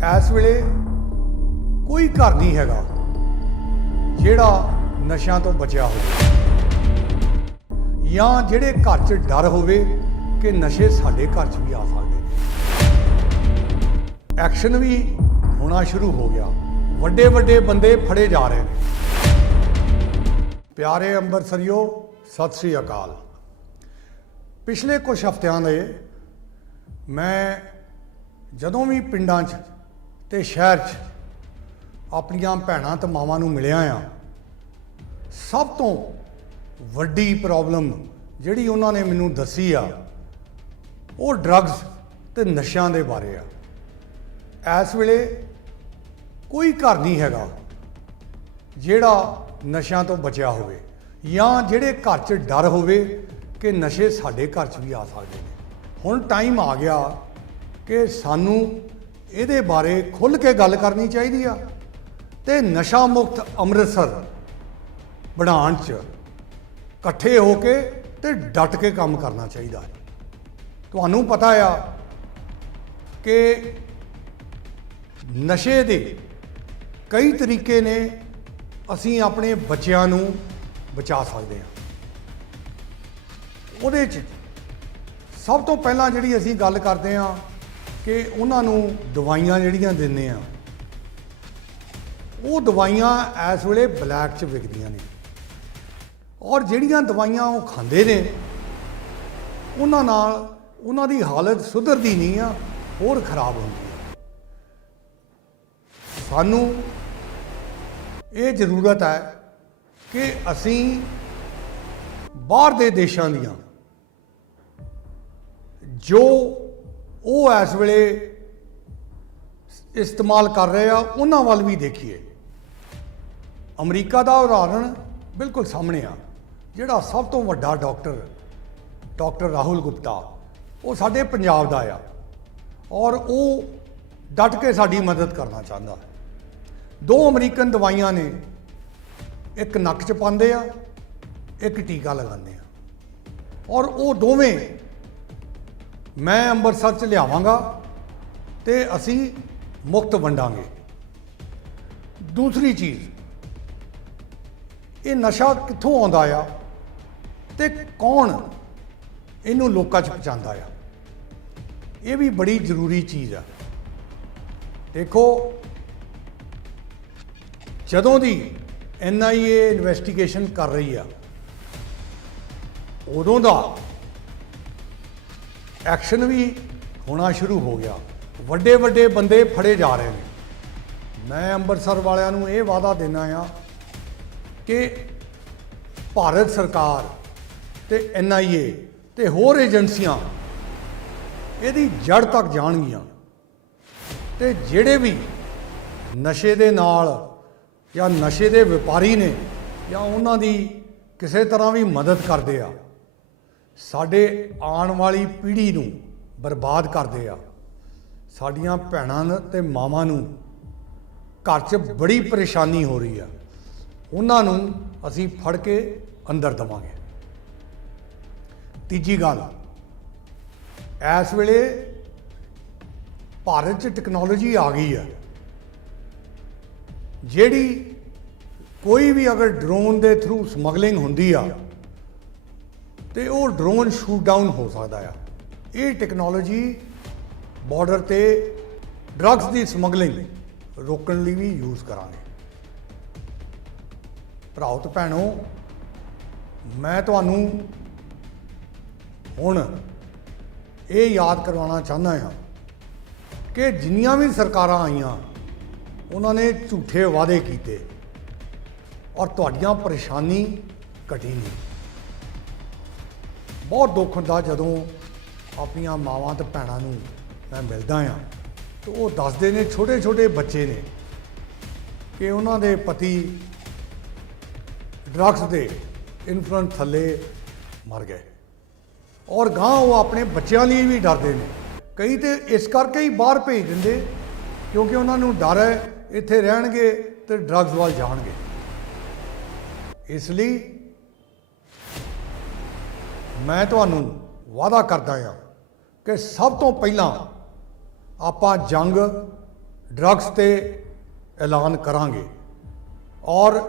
ਇਸ ਵੇਲੇ ਕੋਈ ਘਰ ਨਹੀਂ ਹੈਗਾ ਜਿਹੜਾ ਨਸ਼ਿਆਂ ਤੋਂ ਬਚਿਆ ਹੋਵੇ। ਜਾਂ ਜਿਹੜੇ ਘਰ 'ਚ ਡਰ ਹੋਵੇ ਕਿ ਨਸ਼ੇ ਸਾਡੇ ਘਰ 'ਚ ਵੀ ਆ ਸਕਦੇ ਨੇ। ਐਕਸ਼ਨ ਵੀ ਹੋਣਾ ਸ਼ੁਰੂ ਹੋ ਗਿਆ। ਵੱਡੇ ਵੱਡੇ ਬੰਦੇ ਫੜੇ ਜਾ ਰਹੇ ਨੇ। ਪਿਆਰੇ ਅੰਮ੍ਰਿਤਸਰੀਓ ਸਤਿ ਸ੍ਰੀ ਅਕਾਲ। ਪਿਛਲੇ ਕੁਝ ਹਫ਼ਤਿਆਂ ਦੇ ਮੈਂ ਜਦੋਂ ਵੀ ਪਿੰਡਾਂ 'ਚ ਤੇ ਸ਼ਹਿਰ 'ਚ ਆਪਣੀਆਂ ਭੈਣਾਂ ਤੇ ਮਾਵਾਂ ਨੂੰ ਮਿਲਿਆ ਆ। ਸਭ ਤੋਂ ਵੱਡੀ ਪ੍ਰੋਬਲਮ ਜਿਹੜੀ ਉਹਨਾਂ ਨੇ ਮੈਨੂੰ ਦੱਸੀ ਆ, ਉਹ ਡਰੱਗਸ ਤੇ ਨਸ਼ਿਆਂ ਦੇ ਬਾਰੇ ਆ। ਇਸ ਵੇਲੇ ਕੋਈ ਘਰ ਨਹੀਂ ਹੈਗਾ ਜਿਹੜਾ ਨਸ਼ਿਆਂ ਤੋਂ ਬਚਿਆ ਹੋਵੇ ਜਾਂ ਜਿਹੜੇ ਘਰ 'ਚ ਡਰ ਹੋਵੇ ਕਿ ਨਸ਼ੇ ਸਾਡੇ ਘਰ 'ਚ ਵੀ ਆ ਸਕਦੇ ਨੇ। ਹੁਣ ਟਾਈਮ ਆ ਗਿਆ ਕਿ ਸਾਨੂੰ ਇਹਦੇ ਬਾਰੇ ਖੁੱਲ੍ਹ ਕੇ ਗੱਲ ਕਰਨੀ ਚਾਹੀਦੀ ਆ। ਤੇ ਨਸ਼ਾ ਮੁਕਤ ਅੰਮ੍ਰਿਤਸਰ ਬਣਾਉਣ 'ਚ ਇਕੱਠੇ ਹੋ ਕੇ ਤੇ ਡਟ ਕੇ ਕੰਮ ਕਰਨਾ ਚਾਹੀਦਾ ਹੈ। ਤੁਹਾਨੂੰ ਪਤਾ ਆ ਕਿ ਨਸ਼ੇ ਦੇ ਕਈ ਤਰੀਕੇ ਨੇ, ਅਸੀਂ ਆਪਣੇ ਬੱਚਿਆਂ ਨੂੰ ਬਚਾ ਸਕਦੇ ਹਾਂ। ਉਹਦੇ 'ਚ ਸਭ ਤੋਂ ਪਹਿਲਾਂ ਜਿਹੜੀ ਅਸੀਂ ਗੱਲ ਕਰਦੇ ਹਾਂ ਕਿ ਉਹਨਾਂ ਨੂੰ ਦਵਾਈਆਂ ਜਿਹੜੀਆਂ ਦਿੰਦੇ ਆ, ਉਹ ਦਵਾਈਆਂ ਇਸ ਵੇਲੇ ਬਲੈਕ 'ਚ ਵਿਕਦੀਆਂ ਨੇ। ਔਰ ਜਿਹੜੀਆਂ ਦਵਾਈਆਂ ਉਹ ਖਾਂਦੇ ਨੇ, ਉਹਨਾਂ ਨਾਲ ਉਹਨਾਂ ਦੀ ਹਾਲਤ ਸੁਧਰਦੀ ਨਹੀਂ ਆ, ਹੋਰ ਖਰਾਬ ਹੁੰਦੀ ਆ। ਸਾਨੂੰ ਇਹ ਜ਼ਰੂਰਤ ਹੈ ਕਿ ਅਸੀਂ ਬਾਹਰ ਦੇ ਦੇਸ਼ਾਂ ਦੀਆਂ ਜੋ ਉਹ ਇਸ ਵੇਲੇ ਇਸਤੇਮਾਲ ਕਰ ਰਹੇ ਆ, ਉਹਨਾਂ ਵੱਲ ਵੀ ਦੇਖੀਏ। ਅਮਰੀਕਾ ਦਾ ਉਦਾਹਰਣ ਬਿਲਕੁਲ ਸਾਹਮਣੇ ਆ, ਜਿਹੜਾ ਸਭ ਤੋਂ ਵੱਡਾ ਡਾਕਟਰ ਡਾਕਟਰ ਰਾਹੁਲ ਗੁਪਤਾ, ਉਹ ਸਾਡੇ ਪੰਜਾਬ ਦਾ ਆ, ਔਰ ਉਹ ਡਟ ਕੇ ਸਾਡੀ ਮਦਦ ਕਰਨਾ ਚਾਹੁੰਦਾ। ਦੋ ਅਮਰੀਕਨ ਦਵਾਈਆਂ ਨੇ, ਇੱਕ ਨੱਕ 'ਚ ਪਾਉਂਦੇ ਆ, ਇੱਕ ਟੀਕਾ ਲਗਾਉਂਦੇ ਆ, ਔਰ ਉਹ ਦੋਵੇਂ ਮੈਂ ਅੰਮ੍ਰਿਤਸਰ 'ਚ ਲਿਆਵਾਂਗਾ ਤੇ ਅਸੀਂ ਮੁਕਤ ਵੰਡਾਂਗੇ। ਦੂਸਰੀ ਚੀਜ਼, ਇਹ ਨਸ਼ਾ ਕਿੱਥੋਂ ਆਉਂਦਾ ਆ ਤੇ ਕੌਣ ਇਹਨੂੰ ਲੋਕਾਂ 'ਚ ਪਹੁੰਚਾਉਂਦਾ ਆ? ਇਹ ਵੀ ਬੜੀ ਜ਼ਰੂਰੀ ਚੀਜ਼ ਆ। ਦੇਖੋ, ਜਦੋਂ ਦੀ ਐਨਆਈਏ ਇਨਵੈਸਟੀਗੇਸ਼ਨ ਕਰ ਰਹੀ ਆ, ਉਦੋਂ ਦਾ ਐਕਸ਼ਨ ਵੀ ਹੋਣਾ ਸ਼ੁਰੂ ਹੋ ਗਿਆ। ਵੱਡੇ ਵੱਡੇ ਬੰਦੇ ਫੜੇ ਜਾ ਰਹੇ ਨੇ। ਮੈਂ ਅੰਮ੍ਰਿਤਸਰ ਵਾਲਿਆਂ ਨੂੰ ਇਹ ਵਾਅਦਾ ਦੇਣਾ ਆ ਕਿ ਭਾਰਤ ਸਰਕਾਰ ਤੇ ਐਨਆਈਏ ਤੇ ਹੋਰ ਏਜੰਸੀਆਂ ਇਹਦੀ ਜੜ ਤੱਕ ਜਾਣਗੀਆਂ ਤੇ ਜਿਹੜੇ ਵੀ ਨਸ਼ੇ ਦੇ ਨਾਲ ਜਾਂ ਨਸ਼ੇ ਦੇ ਵਪਾਰੀ ਨੇ ਜਾਂ ਉਹਨਾਂ ਦੀ ਕਿਸੇ ਤਰ੍ਹਾਂ ਵੀ ਮਦਦ ਕਰਦੇ ਆ ਸਾਡੇ ਆਉਣ ਵਾਲੀ ਪੀੜ੍ਹੀ ਨੂੰ ਬਰਬਾਦ ਕਰਦੇ ਆ। ਸਾਡੀਆਂ ਭੈਣਾਂ ਨੂੰ ਤੇ ਮਾਵਾਂ ਨੂੰ ਘਰ 'ਚ ਬੜੀ ਪਰੇਸ਼ਾਨੀ ਹੋ ਰਹੀ ਆ। ਉਹਨਾਂ ਨੂੰ ਅਸੀਂ ਫੜ ਕੇ ਅੰਦਰ ਦਵਾਂਗੇ। ਤੀਜੀ ਗੱਲ, ਇਸ ਵੇਲੇ ਭਾਰਤ 'ਚ ਟੈਕਨੋਲੋਜੀ ਆ ਗਈ ਆ। ਜਿਹੜੀ ਕੋਈ ਵੀ ਅਗਰ ਡਰੋਨ ਦੇ ਥਰੂ ਸਮਗਲਿੰਗ ਹੁੰਦੀ ਆ ਤੇ ਉਹ ਡਰੋਨ ਸ਼ੂਟ ਡਾਊਨ ਹੋ ਸਕਦਾ ਆ। ਇਹ ਟੈਕਨੋਲੋਜੀ ਬਾਰਡਰ ਤੇ ਡਰੱਗਸ ਦੀ ਸਮਗਲਿੰਗ ਰੋਕਣ ਲਈ ਵੀ ਯੂਜ਼ ਕਰਾਂਗੇ। ਭਰਾਓ ਤੇ ਭੈਣੋ, ਮੈਂ ਤੁਹਾਨੂੰ ਹੁਣ ਇਹ ਯਾਦ ਕਰਵਾਉਣਾ ਚਾਹੁੰਦਾ ਹਾਂ ਕਿ ਜਿੰਨੀਆਂ ਵੀ ਸਰਕਾਰਾਂ ਆਈਆਂ, ਉਹਨਾਂ ਨੇ ਝੂਠੇ ਵਾਅਦੇ ਕੀਤੇ ਔਰ ਤੁਹਾਡੀਆਂ ਪਰੇਸ਼ਾਨੀ ਘਟੀ ਨਹੀਂ। ਬਹੁਤ ਦੁੱਖ ਹੁੰਦਾ ਜਦੋਂ ਆਪਣੀਆਂ ਮਾਵਾਂ ਤੇ ਭੈਣਾਂ ਨੂੰ ਮੈਂ ਮਿਲਦਾ ਆ ਤੇ ਉਹ ਦੱਸਦੇ ਨੇ ਛੋਟੇ ਛੋਟੇ ਬੱਚੇ ਨੇ ਕਿ ਉਹਨਾਂ ਦੇ ਪਤੀ ਡਰੱਗਸ ਦੇ ਇਨਫਲੂਐਂਸ ਥੱਲੇ ਮਰ ਗਏ। ਔਰ ਗਾਂ ਉਹ ਆਪਣੇ ਬੱਚਿਆਂ ਲਈ ਵੀ ਡਰਦੇ ਨੇ। ਕਈ ਤੇ ਇਸ ਕਰਕੇ ਹੀ ਬਾਹਰ ਭੇਜ ਦਿੰਦੇ, ਕਿਉਂਕਿ ਉਹਨਾਂ ਨੂੰ ਡਰ ਹੈ, ਇੱਥੇ ਰਹਿਣਗੇ ਤੇ ਡਰੱਗਸ ਵੱਲ ਜਾਣਗੇ। ਇਸ ਲਈ ਮੈਂ ਤੁਹਾਨੂੰ ਵਾਅਦਾ ਕਰਦਾ ਹਾਂ ਕਿ ਸਭ ਤੋਂ ਪਹਿਲਾਂ ਆਪਾਂ ਜੰਗ ਡਰੱਗਸ ਤੇ ਐਲਾਨ ਕਰਾਂਗੇ ਔਰ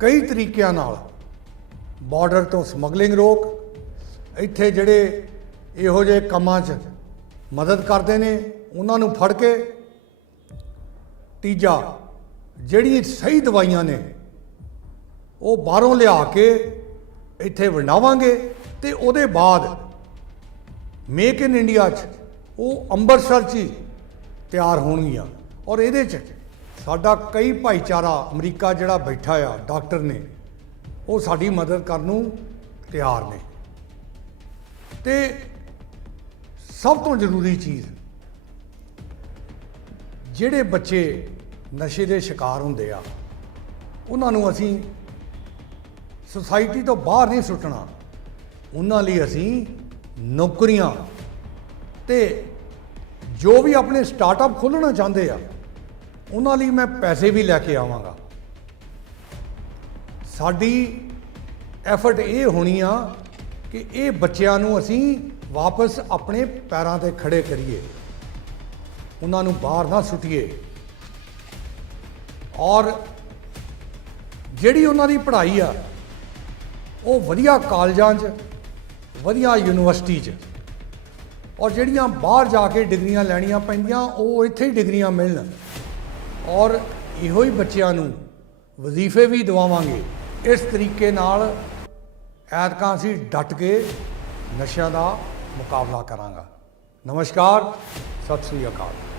ਕਈ ਤਰੀਕਿਆਂ ਨਾਲ ਬਾਰਡਰ ਤੋਂ ਸਮਗਲਿੰਗ ਰੋਕ ਇੱਥੇ ਜਿਹੜੇ ਇਹੋ ਜਿਹੇ ਕੰਮਾਂ 'ਚ ਮਦਦ ਕਰਦੇ ਨੇ, ਉਹਨਾਂ ਨੂੰ ਫੜ ਕੇ ਤੀਜਾ ਜਿਹੜੀ ਸਹੀ ਦਵਾਈਆਂ ਨੇ, ਉਹ ਬਾਹਰੋਂ ਲਿਆ ਕੇ ਇੱਥੇ ਵੰਡਾਵਾਂਗੇ ਤੇ ਉਹਦੇ ਬਾਅਦ ਮੇਕ ਇਨ ਇੰਡੀਆ 'ਚ ਉਹ ਅੰਮ੍ਰਿਤਸਰ 'ਚ ਹੀ ਤਿਆਰ ਹੋਣਗੀਆਂ। ਔਰ ਇਹਦੇ 'ਚ ਸਾਡਾ ਕਈ ਭਾਈਚਾਰਾ ਅਮਰੀਕਾ ਜਿਹੜਾ ਬੈਠਾ ਆ, ਡਾਕਟਰ ਨੇ, ਉਹ ਸਾਡੀ ਮਦਦ ਕਰਨ ਨੂੰ ਤਿਆਰ ਨੇ। ਤੇ ਸਭ ਤੋਂ ਜ਼ਰੂਰੀ ਚੀਜ਼, ਜਿਹੜੇ ਬੱਚੇ ਨਸ਼ੇ ਦੇ ਸ਼ਿਕਾਰ ਹੁੰਦੇ ਆ, ਉਹਨਾਂ ਨੂੰ ਅਸੀਂ ਸੁਸਾਇਟੀ ਤੋਂ ਬਾਹਰ ਨਹੀਂ ਸੁੱਟਣਾ। ਉਹਨਾਂ ਲਈ ਅਸੀਂ ਨੌਕਰੀਆਂ। ਤੇ ਜੋ ਵੀ ਆਪਣੇ ਸਟਾਰਟਅਪ ਖੋਲ੍ਹਣਾ ਚਾਹੁੰਦੇ ਆ, ਉਹਨਾਂ ਲਈ ਮੈਂ ਪੈਸੇ ਵੀ ਲੈ ਕੇ ਆਵਾਂਗਾ। ਸਾਡੀ ਐਫਰਟ ਇਹ ਹੋਣੀ ਆ ਕਿ ਇਹ ਬੱਚਿਆਂ ਨੂੰ ਅਸੀਂ ਵਾਪਸ ਆਪਣੇ ਪੈਰਾਂ ਤੇ ਖੜੇ ਕਰੀਏ। ਉਹਨਾਂ ਨੂੰ ਬਾਹਰ ਨਾ ਸੁੱਟੀਏ। ਔਰ ਜਿਹੜੀ ਉਹਨਾਂ ਦੀ ਪੜ੍ਹਾਈ ਆ ਉਹ ਵਧੀਆ ਕਾਲਜਾਂ 'ਚ, ਵਧੀਆ ਯੂਨੀਵਰਸਿਟੀ 'ਚ। ਔਰ ਜਿਹੜੀਆਂ ਬਾਹਰ ਜਾ ਕੇ ਡਿਗਰੀਆਂ ਲੈਣੀਆਂ ਪੈਂਦੀਆਂ, ਉਹ ਇੱਥੇ ਹੀ ਡਿਗਰੀਆਂ ਮਿਲਣ। ਔਰ ਇਹੋ ਹੀ ਬੱਚਿਆਂ ਨੂੰ ਵਜ਼ੀਫੇ ਵੀ ਦਿਵਾਵਾਂਗੇ। ਇਸ ਤਰੀਕੇ ਨਾਲ ਐਤਕਾਂ ਅਸੀਂ ਡਟ ਕੇ ਨਸ਼ਿਆਂ ਦਾ ਮੁਕਾਬਲਾ ਕਰਾਂਗਾ। ਨਮਸਕਾਰ, ਸਤਿ ਸ੍ਰੀ ਅਕਾਲ।